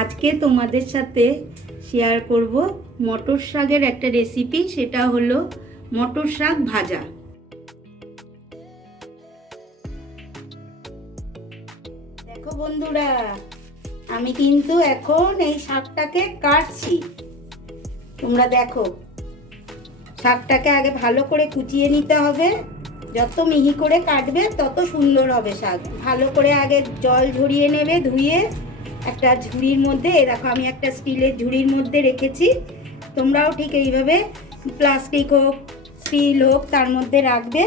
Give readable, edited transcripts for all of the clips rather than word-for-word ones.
আজকে তোমাদের সাথে শেয়ার করব মটর শাকের একটা রেসিপি, সেটা হলো মটর শাক ভাজা। দেখো বন্ধুরা, আমি কিন্তু এখন এই শাকটাকে কাটছি। তোমরা দেখো, শাকটাকে আগে ভালো করে কুচিয়ে নিতে হবে। যত মিহি করে কাটবে তত সুন্দর হবে শাক। ভালো করে আগে জল ঝরিয়ে নেবে, ধুয়ে একটা ঝুড়ির মধ্যে, দেখো আমি একটা স্টিলের ঝুড়ির মধ্যে রেখেছি। তোমরাও ঠিক এইভাবে প্লাস্টিক হোক স্টিল হোক তার মধ্যে রাখবে,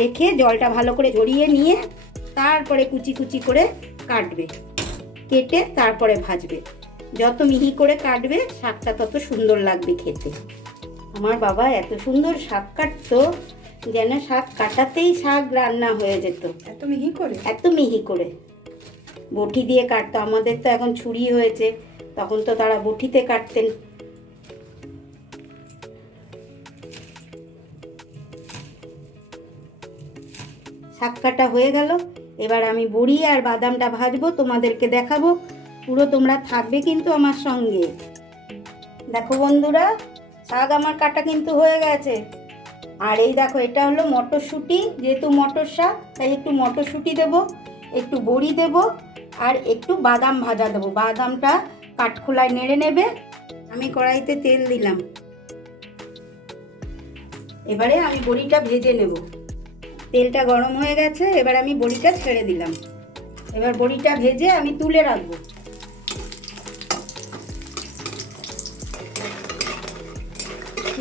রেখে জলটা ভালো করে ঝরিয়ে নিয়ে তারপরে কুচি কুচি করে কাটবে, কেটে তারপরে ভাজবে। যত মিহি করে কাটবে শাকটা তত সুন্দর লাগবে খেতে। আমার বাবা এত সুন্দর শাক কাটতো, যেন শাক কাটাতেই শাক রান্না হয়ে যেত। এত মিহি করে? এত মিহি করে বটি দিয়ে কাটতো। আমাদের তো এখন ছুরি হয়েছে, তখন তো তারা বটিতে কাটতেন। শাক কাটা হয়ে গেল, এবার আমি বড়ি আর বাদামটা ভাজবো, তোমাদেরকে দেখাবো। পুরো তোমরা থাকবে কিন্তু আমার সঙ্গে। দেখো বন্ধুরা, শাক আমার কাটা কিন্তু হয়ে গেছে। আর এই দেখো, এটা হলো মটরশুঁটি, যেহেতু মটর শাক তাই একটু মটরশুঁটি দেবো, একটু বড়ি দেবো, আর একটু বাদাম ভাজা দেবো। বাদামটা কাঠখোলায় নেড়ে নেবে। আমি কড়াইতে তেল দিলাম, এবারে আমি বড়িটা ভেজে নেব। তেলটা গরম হয়ে গেছে, এবার আমি বড়িটা ছেড়ে দিলাম। এবার বড়িটা ভেজে আমি তুলে রাখবো।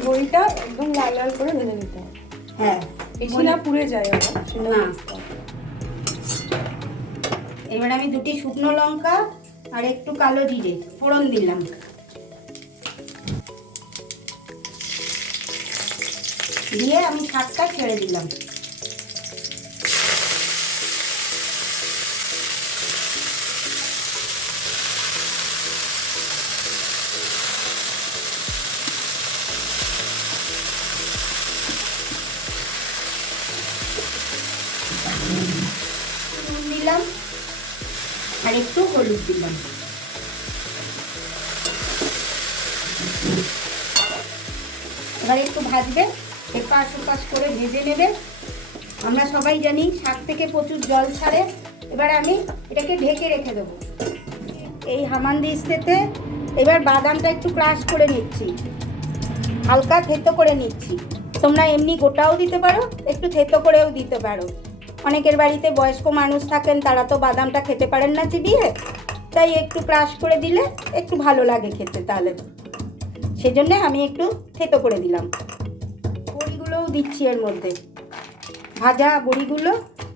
বড়িটা একদম লাল লাল করে ভেজে নিতে হবে। হ্যাঁ, বেশি না পুড়ে যায় না। এবার আমি দুটি শুকনো লঙ্কা আর একটু কালো জিরে ফোড়ন দিলাম। দিয়ে আমি শাকটা ছেড়ে দিলাম। নুন দিলাম আর একটু হলুদ দিলাম। এবার একটু ভাজবে, এপাশ ওপাশ করে ভেজে নেবে। আমরা সবাই জানি শাক থেকে প্রচুর জল ছাড়ে। এবার আমি এটাকে ঢেকে রেখে দেবো এই হামানদিস্তাতে। এবার বাদামটা একটু ক্রাশ করে নিচ্ছি, হালকা থেতো করে নিচ্ছি। তোমরা এমনি গোটাও দিতে পারো, একটু থেতো করেও দিতে পারো। অনেকের বাড়িতে বয়স্ক মানুষ থাকেন, তারা তো বাদামটা খেতে পারেন না চিবিয়ে, তাই একটু ক্রাশ করে দিলে একটু ভালো লাগে খেতে। তাহলে সেজন্য আমি একটু থেতো করে দিলাম। বড়িগুলোও দিচ্ছি এর মধ্যে, ভাজা বড়িগুলো,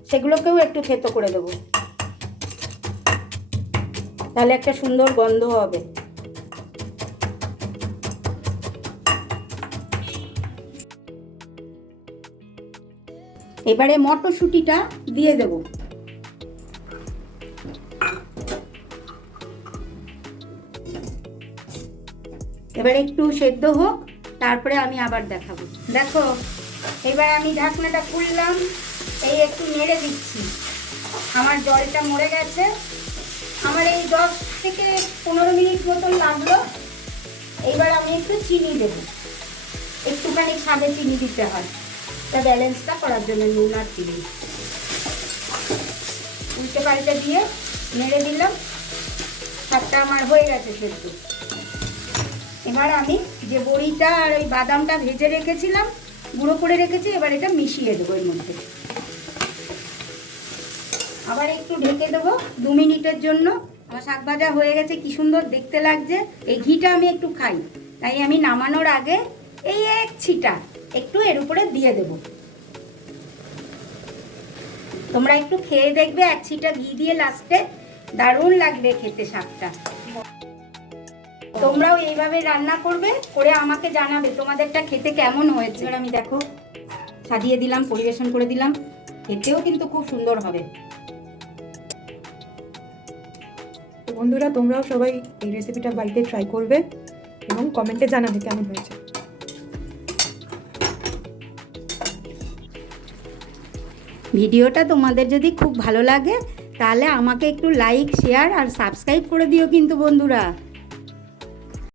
সেগুলোকেও একটু থেতো করে দেবো, তাহলে একটা সুন্দর গন্ধ হবে। এবারে মটরশুঁটিটা দিয়ে দেব। এবার একটু সেদ্ধ হোক, তারপরে আমি আবার দেখাবো। দেখো, এবার আমি ঢাকনাটা খুললাম, এই একটু নেড়ে দিচ্ছি। আমার জলটা মরে গেছে। আমার এই 10 থেকে 15 মিনিট মতন লাগলো। এইবার আমি একটু চিনি দেব, একটুখানি স্বাদে চিনি দিতে হয়, তা ব্যালেন্সটা করার জন্য নুন আর চিনি। উল্টে পাল্টে দিয়ে নেড়ে দিলাম। শাকটা আমার হয়ে গেছে সেদ্ধ। এবার আমি যে বড়িটা আর ওই বাদামটা ভেজে রেখেছিলাম, গুঁড়ো করে রেখেছি, এবার এটা মিশিয়ে দেবো এর মধ্যে। আবার একটু ঢেকে দেবো 2 মিনিটের জন্য। আমার শাক ভাজা হয়ে গেছে, কি সুন্দর দেখতে লাগছে। এই ঘিটা আমি একটু খাই, তাই আমি নামানোর আগে এই এক ছিটা একটু এর উপরে দিয়ে দেব। তোমরা একটু খেয়ে দেখবে, এক ছিটা ঘি দিয়ে লাস্টে, দারুণ লাগবে খেতে শাকটা। তোমরাও এইভাবে রান্না করবে, করে আমাকে জানাবে তোমাদেরটা খেতে কেমন হয়েছে। এবার আমি দেখো সাজিয়ে দিলাম, পরিবেশন করে দিলাম। খেতেও কিন্তু খুব সুন্দর হবে। বন্ধুরা, তোমরাও সবাই এই রেসিপিটা বাড়িতে ট্রাই করবে এবং কমেন্টে জানাবে কেমন হয়েছে। ভিডিওটা তোমাদের যদি খুব ভালো লাগে তাহলে আমাকে একটু লাইক শেয়ার আর সাবস্ক্রাইব করে দিও কিন্তু বন্ধুরা।